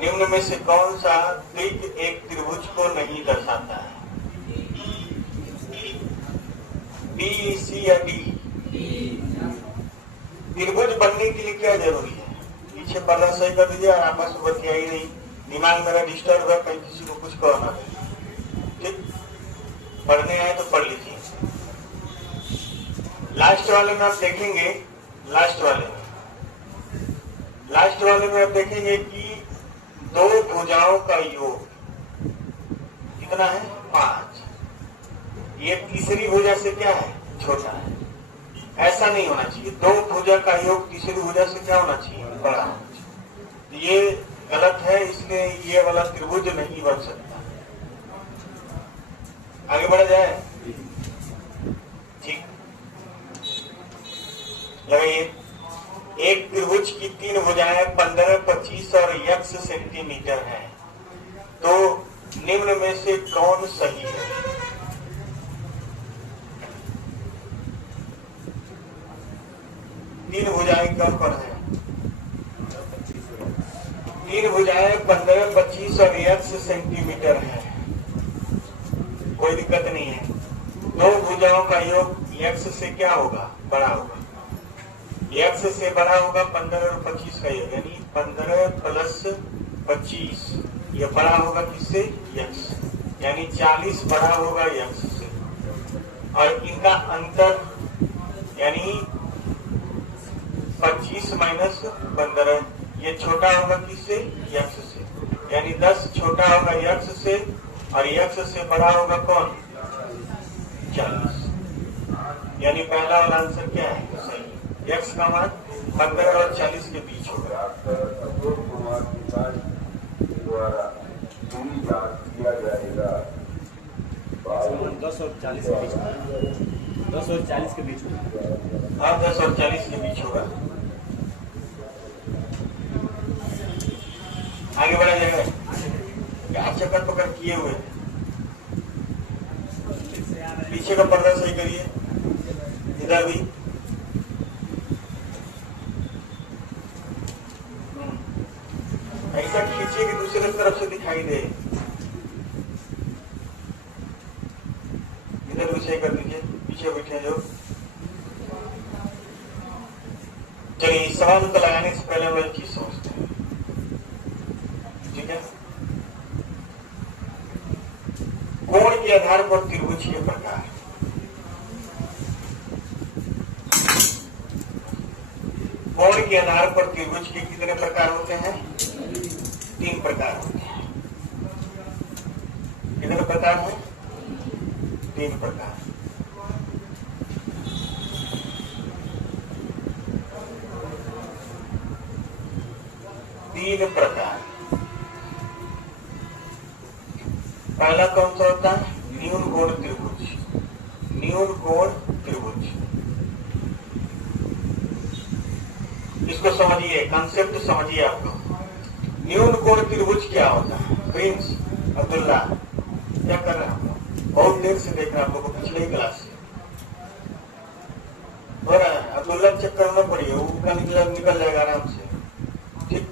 निम्न में से कौन सा त्रिक एक त्रिभुज को नहीं दर्शाता है? बी, सी या डी? त्रिभुज बनने के लिए क्या जरूरी है? पीछे पर्दा सही कर दीजिए और आपस में बतिया ही नहीं, दिमाग मेरा डिस्टर्ब है, कहीं किसी को कुछ कहना नहीं। ठीक, पढ़ने आए तो पढ़ लीजिए। लास्ट वाले में आप देखेंगे, लास्ट वाले में आप देखेंगे कि दो भुजाओं का योग कितना है? 5। ये तीसरी भुजा से क्या है? छोटा है। ऐसा नहीं होना चाहिए। दो भुजा का योग तीसरी भुजा से क्या होना चाहिए? बड़ा होना चाहिए। ये गलत है, इसलिए ये वाला त्रिभुज नहीं बन सकता। आगे बढ़ा जाए। ठीक, लगाइए। एक त्रिभुज की 3 भुजाएं 15, 25 और x सेंटीमीटर है, तो निम्न में से कौन सही है? तीन भुजाएं कौन कौन है? 3 भुजाएं 15, 25 और x सेंटीमीटर है, कोई दिक्कत नहीं है। दो भुजाओं का योग x से क्या होगा? बड़ा होगा। x से बड़ा होगा 15 और 25 का योग, यानी 15 प्लस 25, ये बड़ा होगा किससे? x, यानी 40 बड़ा होगा x से। और इनका अंतर यानी 25 माइनस 15, ये छोटा होगा किससे? x से, यानी 10 छोटा होगा x से और x से बड़ा होगा कौन? 40। यानी पहला वाला आंसर क्या है? सही। x का मान 15 और 40 के बीच होगा। द्वारा पूरी जांच किया जाएगा। 10 और 40 के बीच में, 10 और 40 के बीच में। हाँ, 10 और 40 के बीच होगा। आगे बढ़ा जाएगा। क्या चक्कर पकड़ किए हुए? पीछे का पर्दा सही करिए, इधर भी। ऐसा खींचिए कि दूसरे तरफ से दिखाई दे। इधर भी सही कर दीजिए, पीछे बैठे जो। चलिए, सवाल उत्तर लगाने से पहले हम एक चीज समझते हैं, ठीक है? कोण के आधार पर त्रिभुज के प्रकार। कोण के आधार पर त्रिभुज के कितने प्रकार होते हैं? 3 प्रकार होते हैं। कितने प्रकार हैं? 3 प्रकार। पहला कौन सा होता है? न्यून कोण त्रिभुज। न्यून कोण त्रिभुज, इसको समझिए, कंसेप्ट समझिए आप लोग। न्यून कोण त्रिभुज क्या होता है? प्रिंस, अब्दुल्ला, क्या कर रहे हैं आप लोग? बहुत देर से देख रहे हैं आप लोग को, पिछले ही क्लास से हो रहा है। अब्दुल्ला चेक करना पड़िए, वो निकल जाएगा आराम से। ठीक,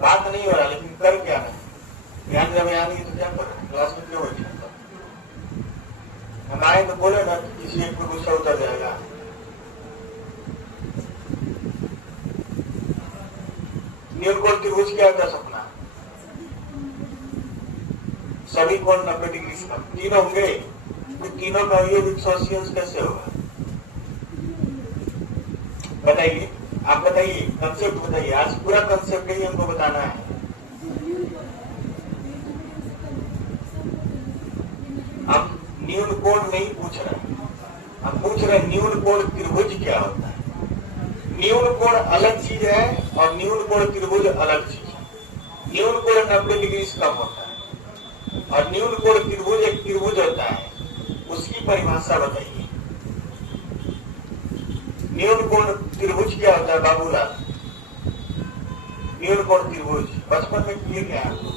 बात नहीं हो रहा, लेकिन कर क्या रहे हैं? ध्यान जब यहाँ नहीं तो क्या कर रहे हैं? क्लास में क्यों बैठे? हम आए तो बोले ना, किसी एक को गुस्सा उतर जाएगा। न्यून कोण त्रिभुज क्या होता है? सपना सभी कोण 90 डिग्री का तीनों होंगे, तो तीनों का योग 180 कैसे होगा? बताइए, आप बताइए, कंसेप्ट बताइए। आज पूरा कंसेप्ट ही हमको बताना है। हम न्यून कोण नहीं पूछ रहे, हम पूछ रहे न्यून कोण त्रिभुज क्या होता है। न्यून कोण अलग चीज है और न्यून कोण त्रिभुज अलग चीज है। न्यून कोण 90 डिग्री से कम होता है और न्यून कोण त्रिभुज एक त्रिभुज होता है, उसकी परिभाषा बताइए। न्यून कोण त्रिभुज क्या होता है बाबूलाल? न्यून कोण त्रिभुज बचपन में किए क्या आपको?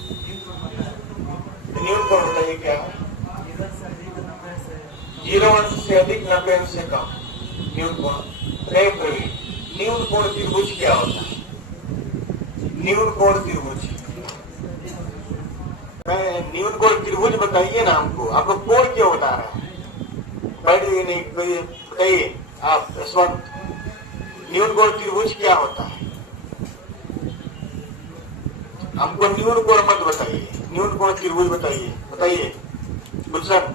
न्यून कोण बताइए क्या है? 0 अंश से अधिक 90 अंश से कम न्यून कोण। न्यून कोण त्रिभुज क्या होता है? न्यून कोण त्रिभुज। न्यून कोण त्रिभुज बताइए ना हमको, आपको कोण क्यों बता रहा है? पढ़िए नहीं बताइए आप यशवंत, न्यून कोण त्रिभुज क्या होता है? हमको न्यून कोण मत बताइए, न्यून कोण त्रिभुज बताइए, बताइए गुलशन।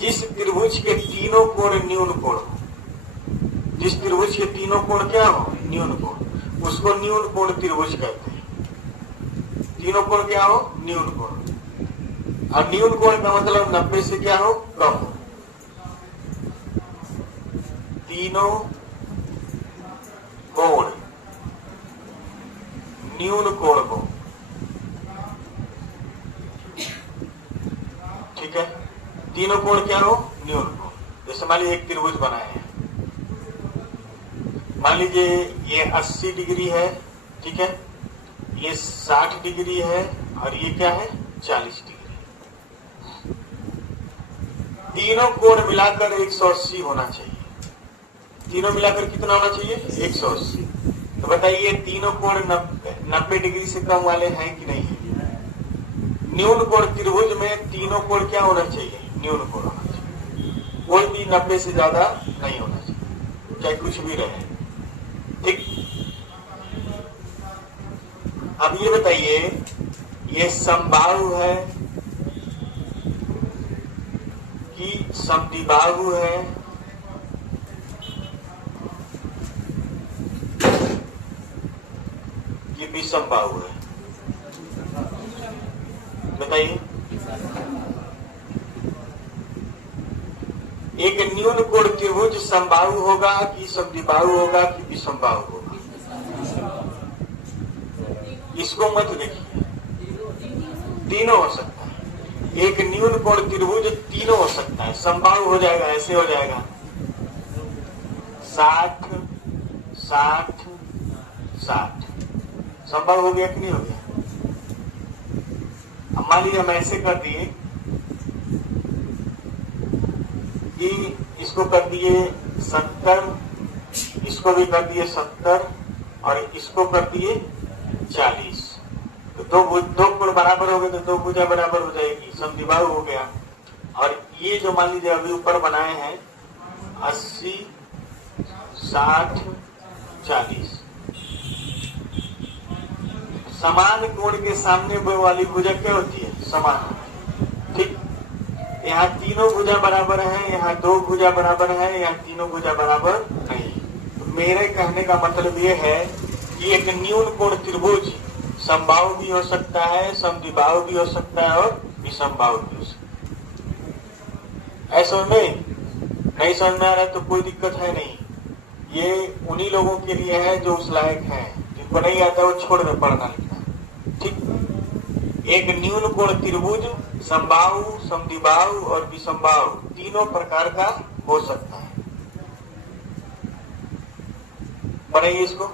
जिस त्रिभुज के तीनों कोण न्यून कोण हो, जिस त्रिभुज के तीनों कोण क्या हो? न्यून कोण, उसको न्यून कोण त्रिभुज कहते हैं। तीनों कोण क्या हो? न्यून कोण। और न्यून कोण का मतलब 90 से क्या हो? कम हो। तीनों कोण न्यून कोण को, ठीक है, तीनों कोण क्या हो? न्यून कोण। जैसे मान लीजिए एक त्रिभुज बनाए हैं, मान लीजिए ये 80 डिग्री है, ठीक है, ये 60 डिग्री है और ये क्या है? 40 डिग्री। तीनों कोण मिलाकर 180 होना चाहिए। तीनों मिलाकर कितना होना चाहिए? 180। तो बताइए तीनों कोण 90 डिग्री से कम वाले हैं कि नहीं है? न्यून कोण त्रिभुज में तीनों कोण क्या होना चाहिए? न्यून कोण होना चाहिए। कोई भी 90 से ज्यादा नहीं होना चाहिए, चाहे कुछ भी रहे, ठीक। अब ये बताइए, ये समबाहु है कि समद्विबाहु है? ये विषमबाहु है? बताइए। एक न्यून कोण त्रिभुज समबाहु होगा कि समद्विबाहु होगा कि विषमबाहु होगा? इसको मत देखिए, तीनों हो सकता है। एक न्यून कोण त्रिभुज तीनों हो सकता है। समबाहु हो जाएगा, ऐसे हो जाएगा 60 60 60। समबाहु हो गया कि नहीं हो गया? अब मान लीजिए हम ऐसे कर दिए कि इसको कर दिए 70, इसको भी कर दिए 70 और इसको कर दिए 40। तो दो कोण बराबर हो गए, तो 2 भुजा बराबर हो जाएगी, समद्विबाहु हो गया। और ये जो मान लीजिए अभी ऊपर बनाए हैं 80 60 40, समान कोण के सामने वाली भुजा क्या होती है? समान, ठीक। यहाँ तीनों भुजा बराबर है, यहाँ 2 भुजा बराबर है, यहाँ तीनों भुजा बराबर नहीं। तो मेरे कहने का मतलब ये है कि एक न्यून कोण त्रिभुज समबाहु भी हो सकता है, समद्विबाहु भी हो सकता है और विषमबाहु भी हो सकता है। ऐसा नहीं समझ में आ रहा है तो कोई दिक्कत है नहीं। ये उन्हीं लोगों के लिए है जो उस लायक है, जिनको नहीं आता वो छोड़ दे पढ़ना लिखना, ठीक। एक न्यून कोण त्रिभुज समबाहु, समद्विबाहु और विषमबाहु तीनों प्रकार का हो सकता है। पढ़ेंगे इसको।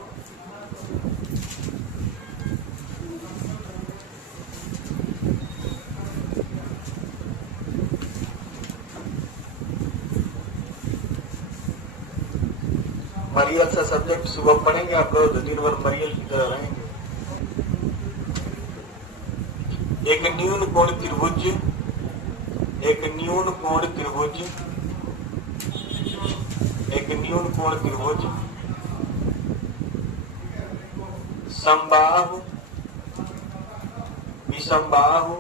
मरियल सा सब्जेक्ट सुबह पढ़ेंगे आप लोग, 2-3 बार मरियल की तरह रहेंगे। एक न्यून कोण त्रिभुज, एक न्यून कोण त्रिभुज, एक न्यून कोण त्रिभुज समबाहु, विषमबाहु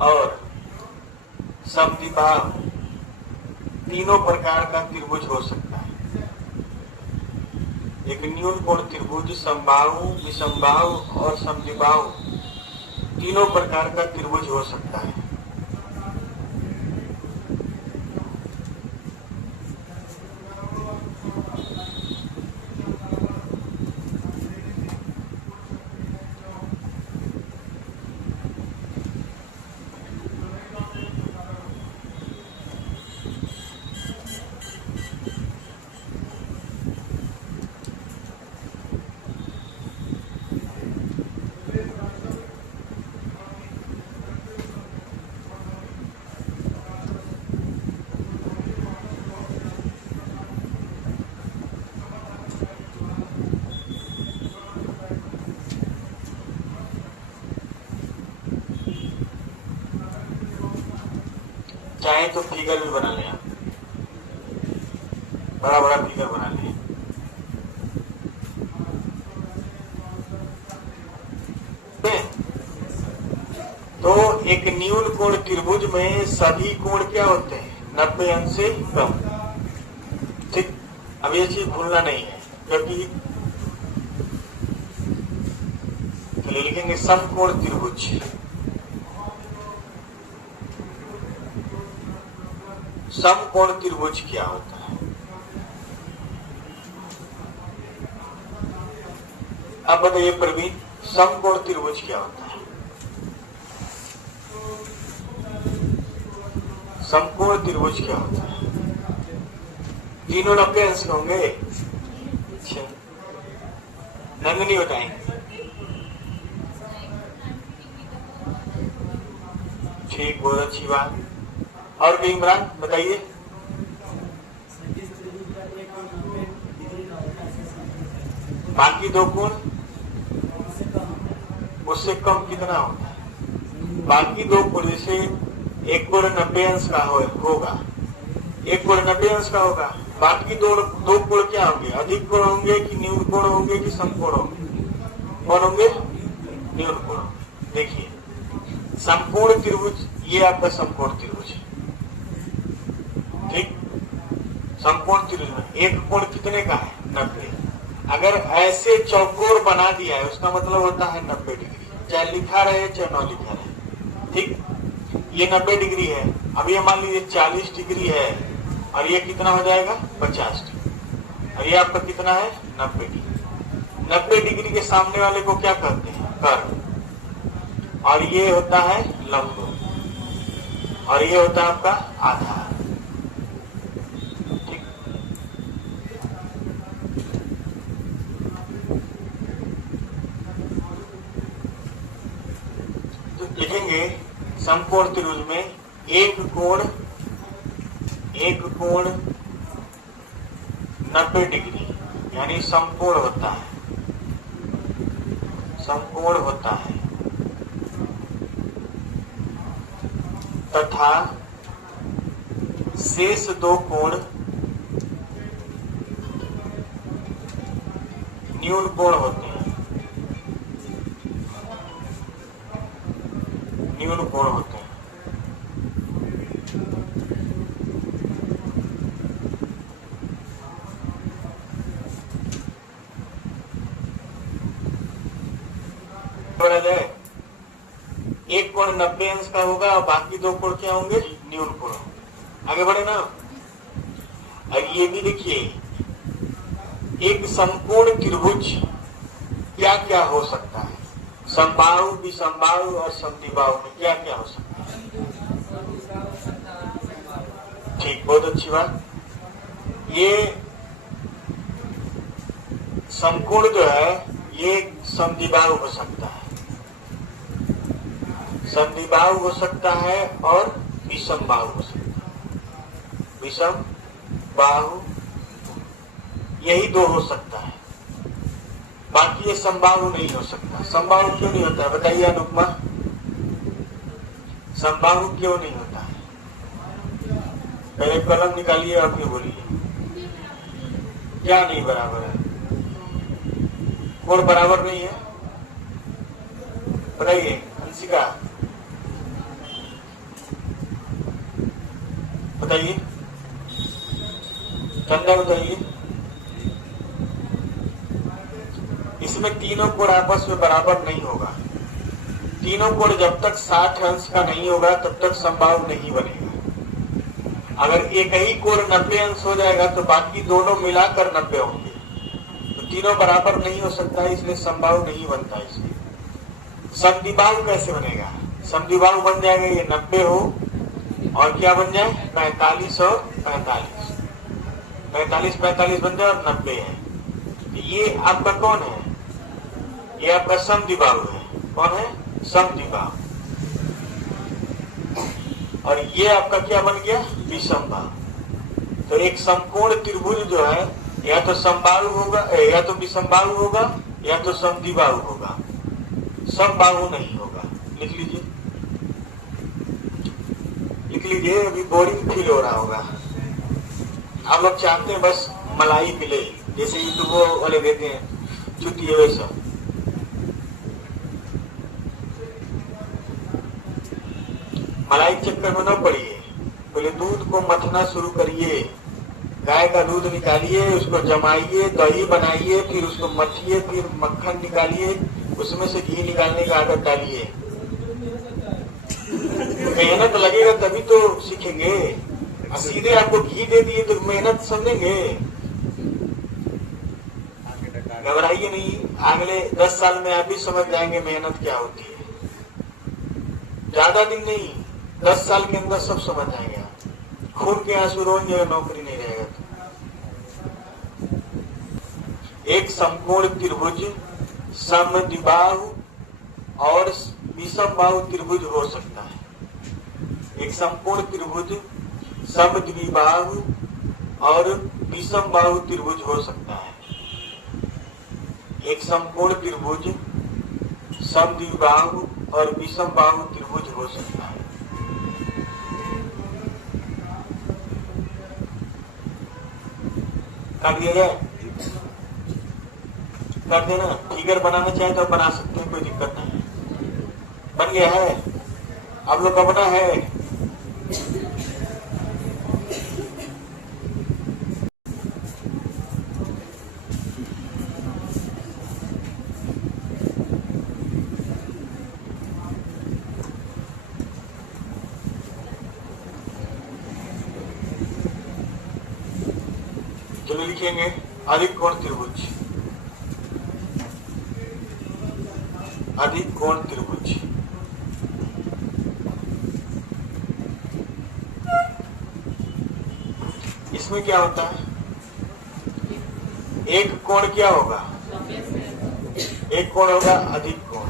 और समद्विबाहु तीनों प्रकार का त्रिभुज हो सकता है। एक न्यून कोण त्रिभुज समबाहु, विषमबाहु और समद्विबाहु तीनों प्रकार का त्रिभुज हो सकता है। चाहे तो फिगर भी बना लें, आप बड़ा बड़ा फिगर बना लें। तो एक न्यून कोण त्रिभुज में सभी कोण क्या होते हैं? 90 अंश से कम। ठीक, अब ये चीज भूलना नहीं है, क्योंकि तो लिखेंगे समकोण त्रिभुज। समकोण त्रिभुज क्या होता है? अब बताइए प्रवीण, समकोण त्रिभुज क्या होता है? समकोण त्रिभुज क्या होता है? तीनों 90 अंश होंगे। अच्छा, नंग नहीं बताएंगे। ठीक, बहुत अच्छी बात। और भी इमरान बताइए। बाकी दो कोण उससे कम कितना होता है? बाकी दो कोण, जैसे एक कोण 90 अंश का होगा, एक कोण 90 अंश का होगा, बाकी दो कोण क्या होंगे? अधिक कोण होंगे कि न्यून कोण होंगे कि समकोण होंगे? कौन होंगे? न्यून कोण। देखिए समकोण त्रिभुज, ये आपका समकोण त्रिभुज है। ठीक, समकोण त्रिभुज में एक कोण कितने का है? 90। अगर ऐसे चौकोर बना दिया है उसका मतलब होता है 90 डिग्री, चाहे लिखा रहे चाहे न लिखा रहे। ठीक, ये 90 डिग्री है। अब ये मान लीजिए 40 डिग्री है और ये कितना हो जाएगा? 50 डिग्री। और ये आपका कितना है? 90 डिग्री। 90 डिग्री के सामने वाले को क्या कहते हैं? कर्व। और ये होता है लंब, और ये होता है आपका आधार। ठीक, तो लिखेंगे समकोण त्रिभुज में एक कोण 90 डिग्री यानी समकोण होता है, समकोण होता है, तथा शेष दो कोण न्यून कोण होते हैं, न्यून कोण होते हैं। एक कोण 90 अंश का होगा और बाकी दो कोण क्या होंगे? न्यून कोण। आगे बढ़े ना। अब ये भी देखिए, एक समकोण त्रिभुज क्या क्या हो सकता है? समबाहु, विसमबाहु और समद्विबाहु में क्या क्या हो सकता है? ठीक, बहुत अच्छी बात। ये समकोण जो है ये समद्विबाहु हो सकता है, समद्विबाहु हो सकता है और विषमबाहु हो सकता है। विषम बाहु यही दो हो सकता है, बाकी ये समबाहु नहीं हो सकता। समबाहु क्यों नहीं होता है बताइए अनुपमा? समबाहु क्यों नहीं होता है? पहले कलम निकालिए और फिर बोलिए क्या नहीं बराबर है? कोण बराबर नहीं है? बताइए अंशिका, बताइए, चंदा बताइए। इसमें तीनों कोण आपस में बराबर नहीं होगा। तीनों कोण जब तक 60 अंश का नहीं होगा तब तक समबाहु नहीं बनेगा। अगर एक ही कोण 90 अंश हो जाएगा तो बाकी दोनों मिलाकर 90 होंगे, तो तीनों बराबर नहीं हो सकता है, इसलिए समबाहु नहीं बनता। इसलिए समद्विबाहु कैसे बनेगा? समद्विबाहु बन जाएगा ये 90 हो और क्या बन जाए? 45 और 45, 45 बन जाए और 90 है। ये आपका कौन है? ये आपका समद्विबाहु है। कौन है? समद्विबाहु। और ये आपका क्या बन गया? विषमबाहु। तो एक समकोण त्रिभुज जो है या तो समबाहु होगा, या तो विषमबाहु होगा, या तो समद्विबाहु होगा, समबाहु नहीं होगा। लिख लीजिए, लिख लीजिए, अभी बोरिंग फील हो रहा होगा। आप लोग चाहते हैं बस मलाई मिले, जैसे यूट्यूब वाले देते हैं छुट्टी है वैसा। मलाई के चक्कर में न पड़िए, पहले दूध को मथना शुरू करिए। गाय का दूध निकालिए, उसको जमाइए, दही बनाइए, फिर उसको मथिए, फिर मक्खन निकालिए, उसमें से घी निकालने का आदत डालिए। मेहनत लगेगा तभी तो सीखेंगे। सीधे आपको घी दे दिए तो मेहनत समझेंगे? घबराइए नहीं, अगले 10 साल में आप भी समझ जाएंगे मेहनत क्या होती है। ज्यादा दिन नहीं, 10 साल के अंदर सब समझ जाएंगे। खून के आंसू रोएंगे और नौकरी नहीं रहेगा तो। एक समकोण त्रिभुज समद्विबाहु और विषमबाहु त्रिभुज हो सकता है। एक समकोण त्रिभुज समद्विबाहु और विषमबाहु त्रिभुज हो सकता है। एक समकोण त्रिभुज समद्विबाहु और विषमबाहु त्रिभुज हो सकता है। कर दिया जाए? कर देना। फिगर बनाना चाहे तो बना सकते हैं, कोई दिक्कत नहीं। बन गया है? आप लोग का बना है? चलो लिखेंगे अधिक कोण त्रिभुज। अधिक कोण त्रिभुज इसमें क्या होता है? एक कोण क्या होगा? एक कोण होगा अधिक कोण,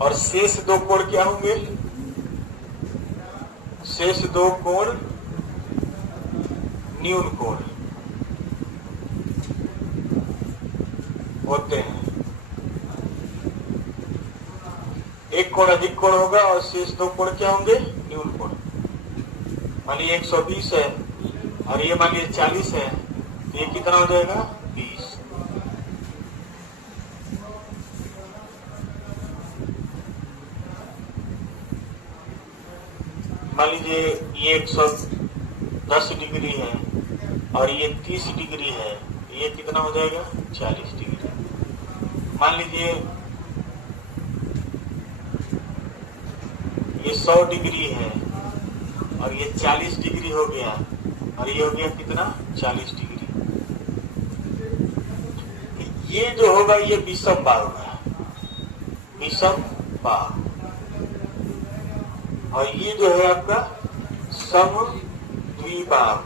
और शेष दो कोण क्या होंगे? शेष दो कोण न्यून कोण होते हैं। एक कोण अधिक कोण होगा और शेष दो कोण क्या होंगे? न्यून कोण। मान लीजिए 120 है और ये मान लीजिए 40 है, तो ये कितना हो जाएगा? 20। मान लीजिए ये 110 डिग्री है और ये 30 डिग्री है, ये कितना हो जाएगा? 40 डिग्री। मान लीजिए ये 100 डिग्री है और ये 40 डिग्री हो गया, और ये हो गया कितना? 40 डिग्री। ये जो होगा ये विषम बाहु है, विषम बाहु। और ये जो है आपका समद्विबाहु।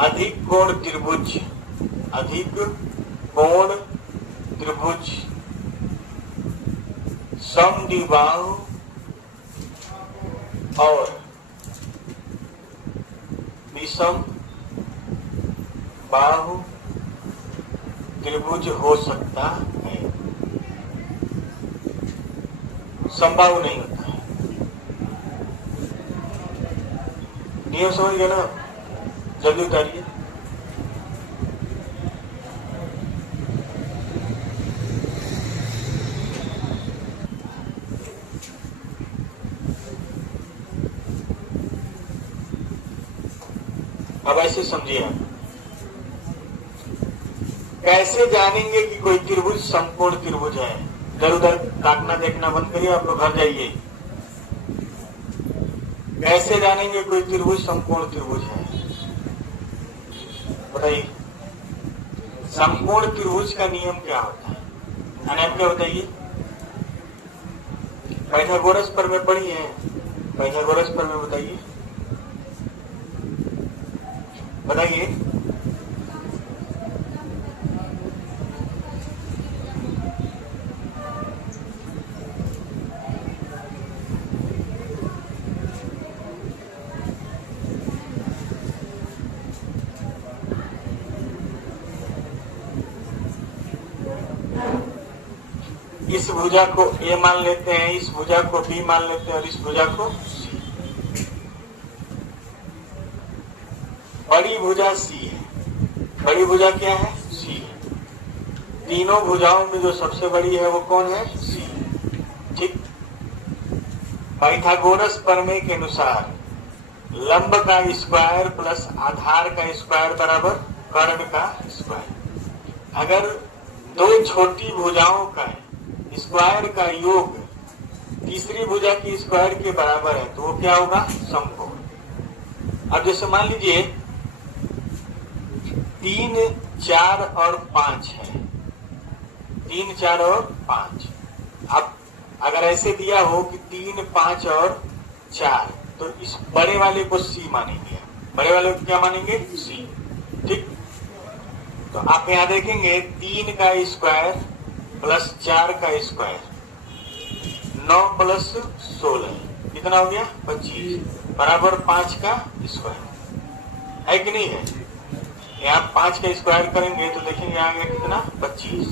अधिक कोण त्रिभुज, अधिक कोण त्रिभुज समद्विबाहु और विषम बाहु त्रिभुज हो सकता है। समबाहु नहीं होता है। नियम समझ गए ना? जल्दी उतारिए। अब ऐसे समझिए, आप कैसे जानेंगे कि कोई त्रिभुज समकोण त्रिभुज है? इधर उधर काटना देखना बंद करिए, आप लोग घर जाइए। कैसे जानेंगे कोई त्रिभुज समकोण त्रिभुज है? बताइए। समकोण त्रिभुज का नियम क्या होता है? अनैप क्या बताइए? पाइथागोरस पर में पढ़ी है? पाइथागोरस पर में बताइए, बताइए। इस भुजा को ए मान लेते हैं, इस भुजा को बी मान लेते हैं और इस भुजा को सी। बड़ी भुजा सी है, बड़ी भुजा क्या है? सी है। तीनों भुजाओं में जो सबसे बड़ी है वो कौन है? सी। ठीक। पाइथागोरस प्रमेय के अनुसार लंब का स्क्वायर प्लस आधार का स्क्वायर बराबर कर्ण का स्क्वायर। अगर दो छोटी भुजाओं का स्क्वायर का योग तीसरी भुजा की स्क्वायर के बराबर है तो वो क्या होगा? समकोण। अब जैसे मान लीजिए 3, 4 और 5 है, 3, 4 और 5। अब अगर ऐसे दिया हो कि 3, 5 और 4 तो इस बड़े वाले को सी मानेंगे। बड़े वाले को क्या मानेंगे? सी। ठीक। तो आप यहां देखेंगे 3 का स्क्वायर प्लस 4 का स्क्वायर 9 प्लस 16 कितना हो गया? 25 बराबर 5 का स्क्वायर है कि नहीं है? यहाँ 5 का स्क्वायर करेंगे तो देखेंगे आ गया कितना? 25।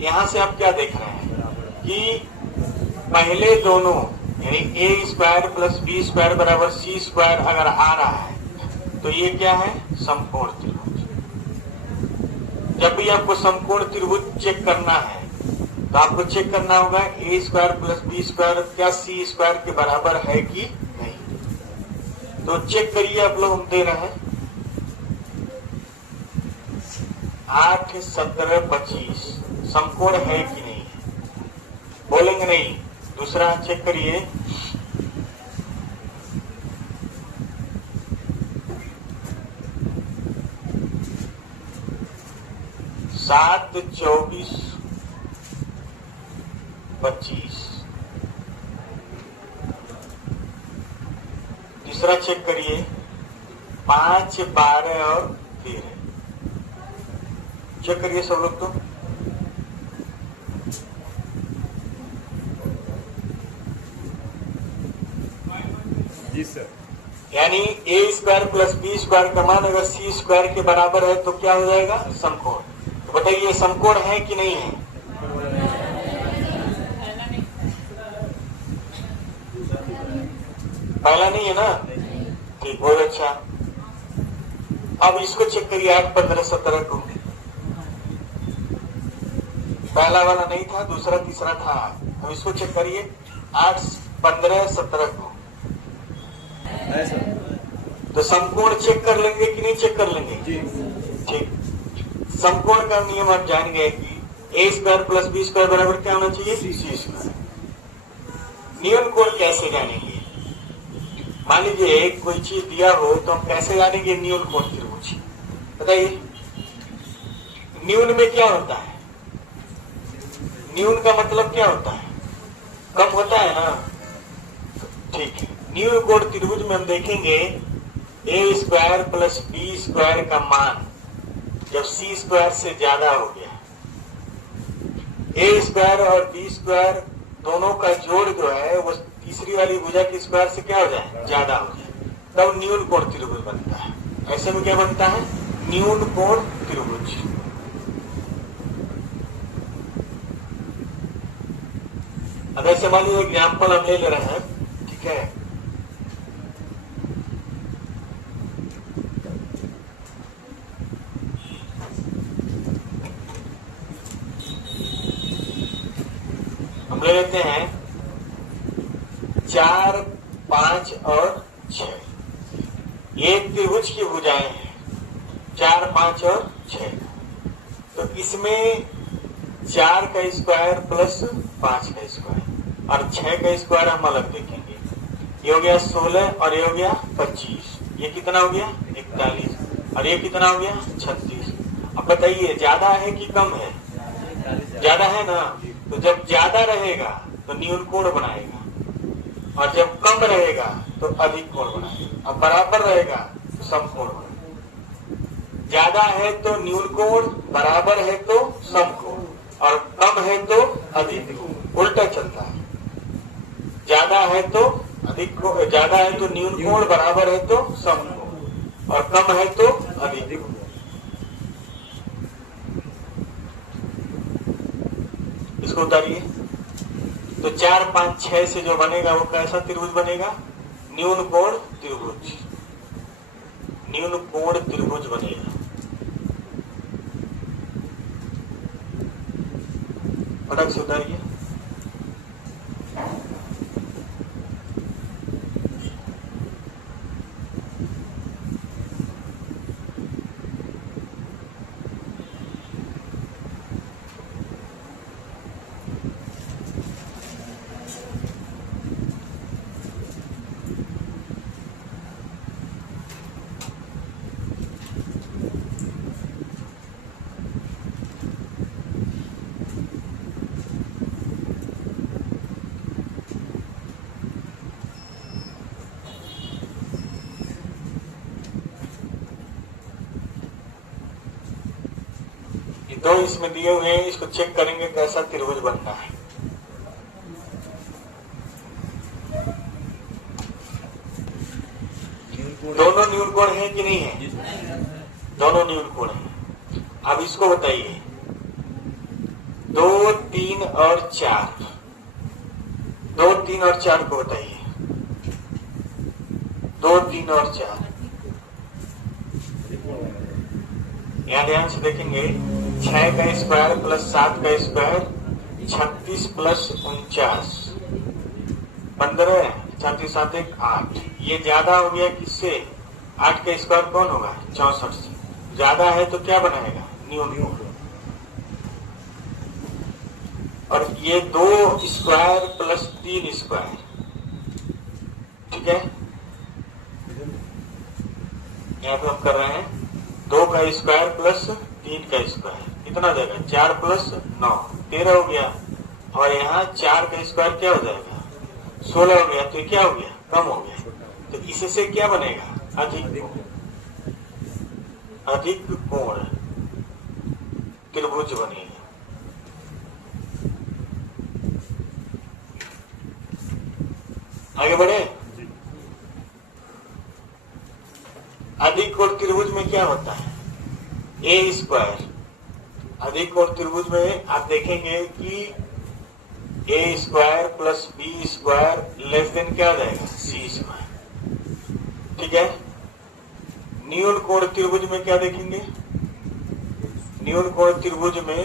यहां से आप क्या देख रहे हैं कि पहले दोनों यानी ए स्क्वायर प्लस बी स्क्वायर बराबर सी स्क्वायर अगर आ रहा है तो ये क्या है? समकोण त्रिभुज। जब भी आपको समकोण त्रिभुज चेक करना है तो आपको चेक करना होगा ए स्क्वायर प्लस बी स्क्वायर क्या सी स्क्वायर के बराबर है कि नहीं। तो चेक करिए आप लोग, हम दे रहे हैं 8, 17, 25 समकोण है कि नहीं है? बोलेंगे नहीं। दूसरा चेक करिए 7, 24, 25। तीसरा चेक करिए 5, 12 और 13। चेक करिए सब लोग। तो जी सर। यानी ए स्क्वायर प्लस बी स्क्वायर का मान अगर सी स्क्वायर के बराबर है तो क्या हो जाएगा? समकोण। तो बताइए समकोण है कि नहीं है? पहला नहीं है ना? ठीक, बहुत अच्छा। अब इसको चेक करिए 8, 15, 17 को। पहला वाला नहीं था, दूसरा तीसरा था। अब इसको चेक करिए 8, 15, 17 को। तो समकोण चेक कर लेंगे कि नहीं चेक कर लेंगे? जी। ठीक। समकोण का नियम आप जान गए कि A square plus B square बराबर क्या होना चाहिए? सी स्क्वायर। नियम कोण कैसे जानेंगे? मान लीजिए कोई चीज दिया हो तो हम कैसे जानेंगे न्यून कोण त्रिभुज? बताइए। न्यून में क्या होता है? न्यून का मतलब क्या होता है? कम होता है ना? ठीक है। न्यून कोण त्रिभुज में हम देखेंगे ए स्क्वायर प्लस बी स्क्वायर का मान जब सी स्क्वायर से ज्यादा हो गया, ए स्क्वायर और बी स्क्वायर दोनों का जोड़ जो है वो तीसरी वाली भुजा की स्क्वायर से क्या हो जाए? ज्यादा हो जाए, तब न्यून कोण त्रिभुज बनता है। ऐसे में क्या बनता है? न्यून कोण त्रिभुज। अब ऐसे मान लीजिए एग्जाम्पल हम ले रहे हैं, ठीक है। हम ले लेते हैं 4, 5 और 6। ये त्रिभुज की भुजाएं हैं 4, 5 और 6। तो इसमें 4 का स्क्वायर प्लस 5 का स्क्वायर और 6 का स्क्वायर हम अलग देखेंगे। ये हो गया 16 और ये हो गया 25। ये कितना हो गया? 41। और ये कितना हो गया? 36। अब बताइए ज्यादा है कि कम है? ज्यादा है ना? तो जब ज्यादा रहेगा तो न्यून कोण बनाएगा और जब कम रहेगा तो अधिक कोण बनाएगा। अब बराबर रहेगा तो समकोण बनाएगा। ज्यादा है तो न्यून कोण, बराबर है तो समकोण और कम है तो अधिक कोण। उल्टा चलता है। ज्यादा है तो अधिक कोण, ज्यादा है तो न्यून कोण, बराबर है तो समकोण और कम है तो अधिक कोण। इसको उतारिए। तो 4, 5, 6 से जो बनेगा वो कैसा त्रिभुज बनेगा? न्यून कोण त्रिभुज, न्यून कोण त्रिभुज बनेगा। फटक से उतारिए। दो इसमें दिए हुए हैं, इसको चेक करेंगे कैसा त्रिभुज बनना है। दोनों न्यून कोण है कि नहीं है? दोनों न्यून कोण है। अब इसको बताइए 2, 3 और 4, 2, 3 और 4 को बताइए। 2, 3 और 4 यहां ध्यान से देखेंगे। 6 का स्क्वायर प्लस 7 का स्क्वायर 36 प्लस 49 15, 36 7 1 8। ये ज्यादा हो गया किससे? 8 का स्क्वायर कौन होगा? 64 से। ज्यादा है तो क्या बनाएगा? न्यून कोण। और ये 2 स्क्वायर प्लस 3 स्क्वायर, ठीक है। यहाँ पे हम कर रहे हैं 2 का स्क्वायर प्लस 3 का स्क्वायर कितना देगा? 4 प्लस 9 13 हो गया। और यहाँ 4 का स्क्वायर क्या हो जाएगा? 16 हो गया। तो क्या हो गया? कम हो गया। तो इससे क्या बनेगा? अधिक कोण, अधिक कोण त्रिभुज बनेगा। आगे बढ़े। अधिक कोण त्रिभुज में क्या होता है? A square. अधिक कोण त्रिभुज में आप देखेंगे कि A square plus B square less than क्या आ जाएगा? सी स्क्वायर, ठीक है। न्यून कोण त्रिभुज में क्या देखेंगे? न्यून कोण त्रिभुज में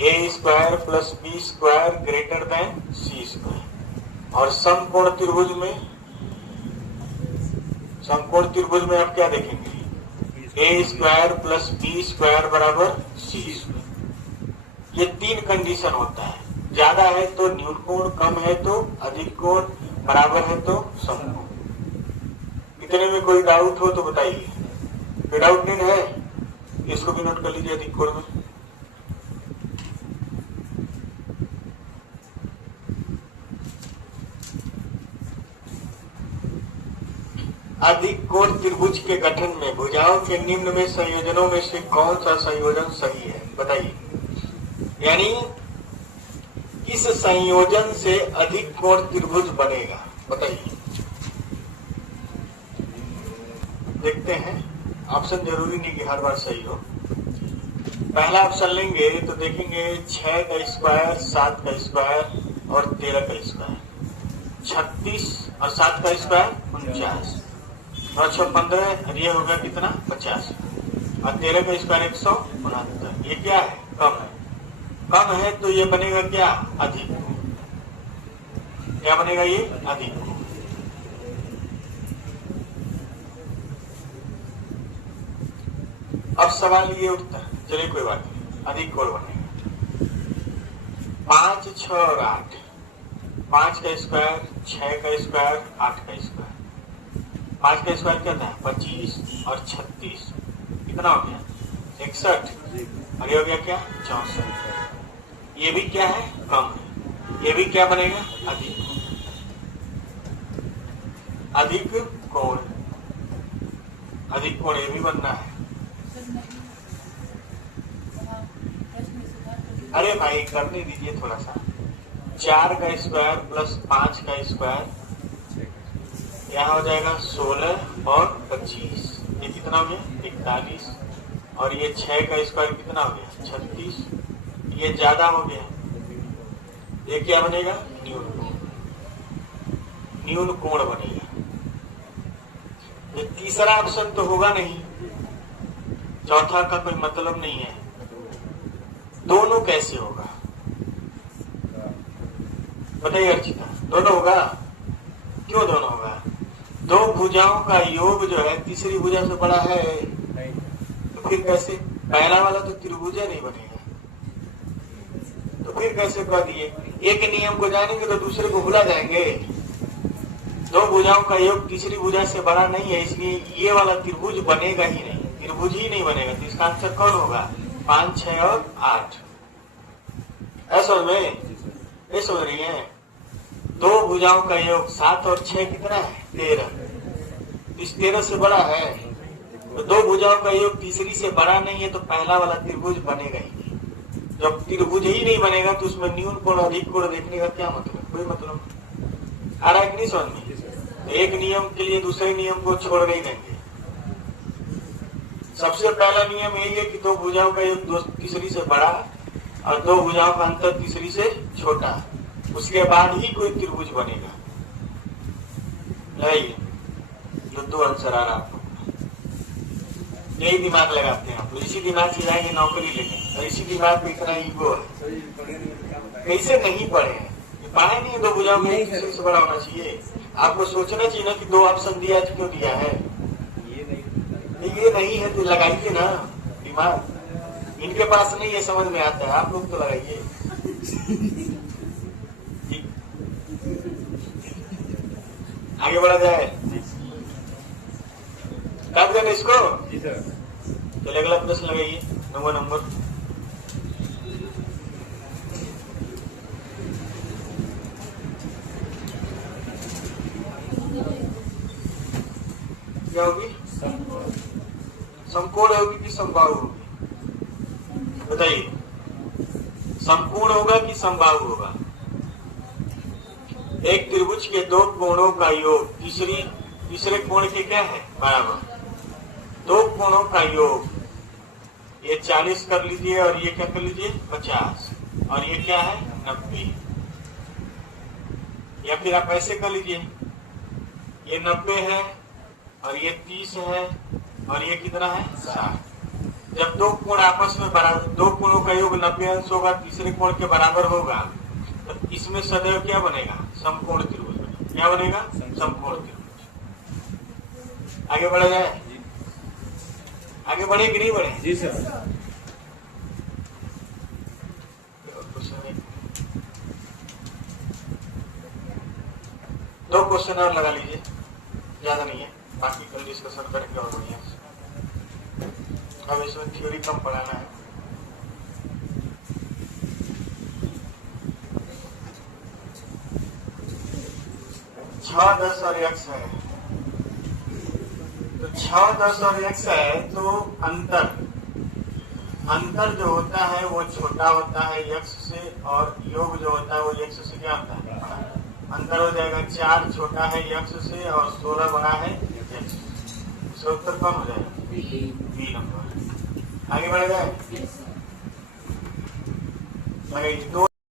A square plus B square greater than C square. और समकोण त्रिभुज में, समकोण त्रिभुज में आप क्या देखेंगे? ए स्क्वायर प्लस बी स्क्वायर बराबर सी स्क्वायर। ये 3 कंडीशन होता है। ज्यादा है तो न्यून कोण, कम है तो अधिक कोण, बराबर है तो समकोण। इतने में कोई डाउट हो तो बताइए। कोई डाउट नहीं है? इसको भी नोट कर लीजिए। अधिक कोण में अधिक कोण त्रिभुज के गठन में भुजाओं के निम्न में संयोजनों में से कौन सा संयोजन सही है? बताइए। यानी इस संयोजन से अधिक कोण त्रिभुज बनेगा। बताइए। देखते हैं। ऑप्शन जरूरी नहीं कि हर बार सही हो। पहला ऑप्शन लेंगे तो देखेंगे 6 का स्क्वायर, 7 का स्क्वायर और 13 का स्क्वायर 36 और 7 का स्क्वायर 49 और 6 15। ये होगा कितना? 50। और 13 का स्क्वायर 169। ये क्या है? कम है। कम है तो ये बनेगा क्या? अधिक। क्या बनेगा? ये अधिक। अब सवाल ये उठता है, चलिए कोई बात नहीं, अधिक कोण बनेगा। 5, 6 और 8। 5 का स्क्वायर, 6 का स्क्वायर, 8 का स्क्वायर। 5 का स्क्वायर क्या था? 25 और 36 कितना हो गया? 61। और ये हो गया क्या? 64। ये भी क्या है? कम है। ये भी क्या बनेगा? अधिक। अधिक कोण, अधिक कोण ये भी बनना है। अरे भाई करने दीजिए थोड़ा सा। 4 का स्क्वायर प्लस 5 का स्क्वायर यहाँ हो जाएगा 16 और 25। ये कितना हो गया? 41। और ये 6 का स्क्वायर कितना हो गया? 36। ये ज्यादा हो गया ये क्या बनेगा? न्यून कोण। न्यून कोण बनेगा। ये तीसरा ऑप्शन तो होगा नहीं, चौथा का कोई मतलब नहीं है। दोनों कैसे होगा बताइए अर्चिता? दोनों होगा। क्यों दोनों होगा? दो भुजाओं का योग जो है तीसरी भुजा से बड़ा है, तो फिर कैसे? पहला वाला तो त्रिभुजा नहीं बनेगा, तो फिर कैसे कर दिए? एक नियम को जानेंगे तो दूसरे को भुला जाएंगे। दो भुजाओं का योग तीसरी भुजा से बड़ा नहीं है, इसलिए ये वाला त्रिभुज बनेगा ही नहीं, त्रिभुज ही नहीं बनेगा। तो इसका आंसर कौन होगा? 5, 6 और 8। ऐसा में ये समझ रही है? दो भुजाओं का योग 7 और 6 कितना है? 13। इस 13 से बड़ा है, तो दो भुजाओं का योग तीसरी से बड़ा नहीं है, तो पहला वाला त्रिभुज बनेगा ही नहीं। जब त्रिभुज ही नहीं बनेगा तो उसमें न्यून कोण अधिक कोण देखने का क्या मतलब? कोई मतलब नहीं। आ रहा है कि नहीं समझ में? तो एक नियम के लिए दूसरे नियम को छोड़ नहीं देंगे। सबसे पहला नियम यही है कि दो भुजाओं का योग तीसरी से बड़ा और दो भुजाओं का अंतर तीसरी से छोटा, उसके बाद ही कोई त्रिभुज बनेगा। जो दो आंसर आ रहा आपको, यही दिमाग लगाते हैं आप लोग। इसी दिमाग से जाएंगे नौकरी लेने, और इसी दिमाग में इतना ईगो है। कैसे नहीं पढ़े हैं? पढ़े नहीं है दो भुजाओं का तीसरी से बड़ा होना चाहिए। आपको सोचना चाहिए ना कि दो ऑप्शन दिया है, क्यों दिया है? ये नहीं है तो लगाइए ना दिमाग। इनके पास नहीं है, समझ में आता है, आप लोग तो लगाइए। आगे बढ़ा जाए, काट देना इसको। जी सर। चलिए अगला प्रश्न लगाइए, 9वां नंबर। क्या होगी? समकोण होगी कि समबाहु होगी? बताइए, समकोण होगा कि समबाहु होगा? एक त्रिभुज के दो कोणों का योग तीसरे कोण के क्या है? बराबर। दो कोणों का योग, ये 40 कर लीजिए और ये क्या कर लीजिए? 50, और ये क्या है? 90। या फिर आप ऐसे कर लीजिए, ये 90 है और ये 30 है और ये कितना है? 60। जब दो कोण आपस में बराबर, दो कोणों का योग 90 अंश होगा, तीसरे कोण के बराबर होगा, तो इसमें सदैव क्या बनेगा? समकोण त्रिभुज बनेगा। क्या बनेगा? समकोण त्रिभुज। आगे बढ़ा जाए? आगे बढ़े कि नहीं बढ़े? जी सर। दो क्वेश्चन और लगा लीजिए, ज्यादा नहीं है, बाकी कल डिस्कशन करेंगे और बढ़िया से। अब इसमें थ्योरी कम पढ़ाना है। छह 10 और x है, तो 6, 10 और x है, तो अंतर जो होता है वो छोटा होता है x से, और योग जो होता है वो x से क्या होता है? बड़ा। अंतर हो जाएगा 4 छोटा है x से और 16 बड़ा है x। इसका उत्तर कौन हो जाएगा? B number. आगे बढ़ जाए, दो